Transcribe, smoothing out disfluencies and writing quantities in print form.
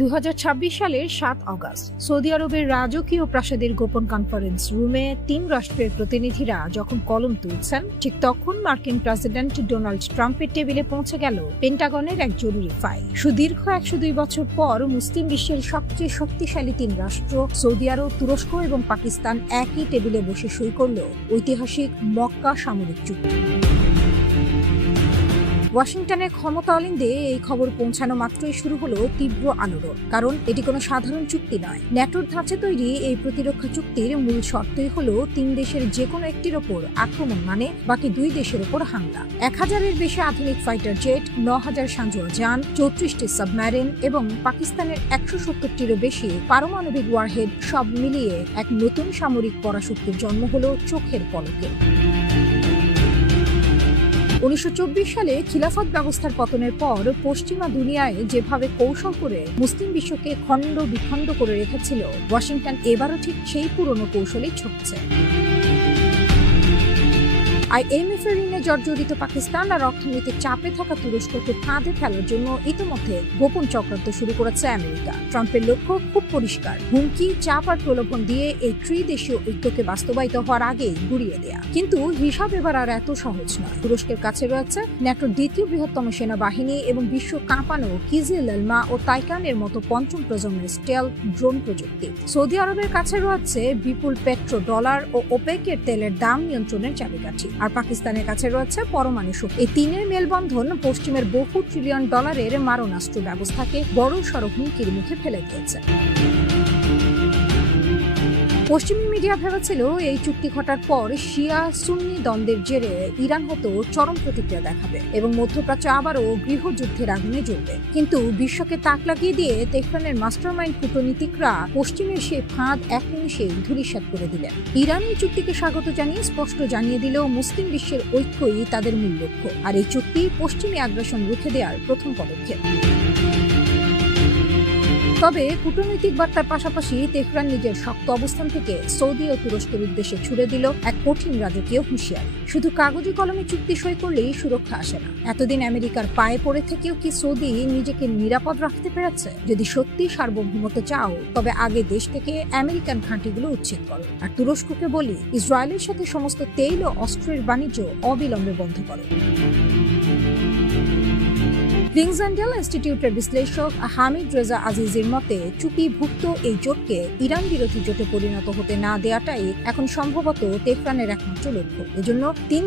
2026 সালের 7 August Saudi আরবের রাজকীয় প্রাসাদের গোপন কনফারেন্স রুমে 3 রাষ্ট্রের প্রতিনিধিরা যখন কলম তুলছেন, ঠিক তখন মার্কিন প্রেসিডেন্ট ডোনাল্ড ট্রাম্পের টেবিলে পৌঁছে গেল পেন্টাগনের এক জরুরি ফাইল। সুদীর্ঘ 102 বছর পর মুসলিম বিশ্বের সবচেয়ে শক্তিশালী 3 রাষ্ট্র সৌদি আরব, তুরস্ক এবং পাকিস্তান একই টেবিলে বসে সই করল ঐতিহাসিক মক্কা সামরিক চুক্তি। ওয়াশিংটনের ক্ষমতালিন্দে এই খবর পৌঁছানো মাত্রই শুরু হলো তীব্র আলোড়ন। কারণ এটি কোনো সাধারণ চুক্তি নয়। ন্যাটোর ধাঁচে তৈরি এই প্রতিরক্ষা চুক্তির মূল শর্তই হলো 3 দেশের যে কোনো একটির ওপর আক্রমণ মানে বাকি 2 দেশের ওপর হামলা। 1000-এর বেশি আধুনিক ফাইটার জেট, 9000 সাঁজোয়া যান, 34টি সাবমেরিন এবং পাকিস্তানের 170টিরও বেশি পারমাণবিক ওয়ারহেড, সব মিলিয়ে এক নতুন সামরিক পরাশক্তির জন্ম হলো চোখের পলকে। 1924 সালে খিলাফত ব্যবস্থার পতনের পর পশ্চিমা দুনিয়ায় যেভাবে কৌশল করে মুসলিম বিশ্বকে খণ্ড বিখণ্ড করে রেখেছিল, ওয়াশিংটন এবারও ঠিক সেই পুরনো কৌশলেই ছুটছে। IMF এর ঋণে জর্জরিত পাকিস্তান আর অর্থনৈতিক চাপে থাকা তুরস্ককে ফাঁদে ফেলার জন্য ইতিমধ্যে গোপন চক্রান্ত শুরু করেছে আমেরিকা। ট্রাম্পের লক্ষ্য খুব পরিষ্কার, হুমকি, চাপ আর প্রলোভন দিয়ে এই ত্রিদেশীয় ঐক্যকে বাস্তবায়িত হওয়ার আগেই গুড়িয়ে দেয়া। কিন্তু হিসাব এবার আর এত সহজ নয়। তুরস্কের কাছে রয়েছে ন্যাটোর দ্বিতীয় বৃহত্তম সেনাবাহিনী এবং বিশ্ব কাঁপানো কিজিল এলমা ও তাইকানের মতো পঞ্চম প্রজন্মের স্টেলথ ড্রোন প্রযুক্তি। সৌদি আরবের কাছে রয়েছে বিপুল পেট্রো ডলার ও ওপেকের তেলের দাম নিয়ন্ত্রণের চাবিকাঠি। আর পাকিস্তানের কাছে রয়েছে পরমাণু শক্তি। এই তিনের মেলবন্ধন পশ্চিমের বহু ট্রিলিয়ন ডলারের মারণাস্ত্র ব্যবস্থাকে বড়সড় হুমকির মুখে ফেলে দিয়েছে। পশ্চিমী মিডিয়া ভেবেছিল এই চুক্তি ঘটার পর শিয়া সুন্নি দ্বন্দ্বের জেরে ইরান হয়তো চরম প্রতিক্রিয়া দেখাবে এবং মধ্যপ্রাচ্য আবারও গৃহযুদ্ধের আগুনে জ্বলবে। কিন্তু বিশ্বকে তাক লাগিয়ে দিয়ে তেহরানের মাস্টারমাইন্ড কূটনীতিকরা পশ্চিমের সেই ফাঁদ এক নিমিষেই ধূলিসাৎ করে দিলেন। ইরান এই চুক্তিকে স্বাগত জানিয়ে স্পষ্ট জানিয়ে দিল মুসলিম বিশ্বের ঐক্যই তাদের মূল লক্ষ্য, আর এই চুক্তি পশ্চিমী আগ্রাসন রুখে দেওয়ার প্রথম পদক্ষেপ। তবে কূটনৈতিক বার্তার পাশাপাশি তেহরান নিজের শক্ত অবস্থান থেকে সৌদি ও তুরস্কের উদ্দেশ্যে ছুড়ে দিল এক কঠিন রাজকীয় হুঁশিয়ারি। শুধু কাগজে কলমে চুক্তি সই করলেই সুরক্ষা আসে না। এতদিন আমেরিকার পায়ে পড়ে থেকেও কি সৌদি নিজেকে নিরাপদ রাখতে পেরেছে? যদি সত্যি সার্বভৌমত্ব চাও, তবে আগে দেশ থেকে আমেরিকান ঘাঁটিগুলো উচ্ছেদ করো। আর তুরস্ককে বলি, ইসরায়েলের সাথে সমস্ত তেল ও অস্ত্রের বাণিজ্য অবিলম্বে বন্ধ করো। রিংজান্ডেল ইনস্টিটিউটের বিশ্লেষক হামিদ রেজা আজিজের মতে, চুক্তিভুক্ত এই জোটকে ইরান বিরোধী জোটে পরিণত হতে না দেওয়াটাই এখন সম্ভবত তেহরানের একমাত্র লক্ষ্য। এজন্য 3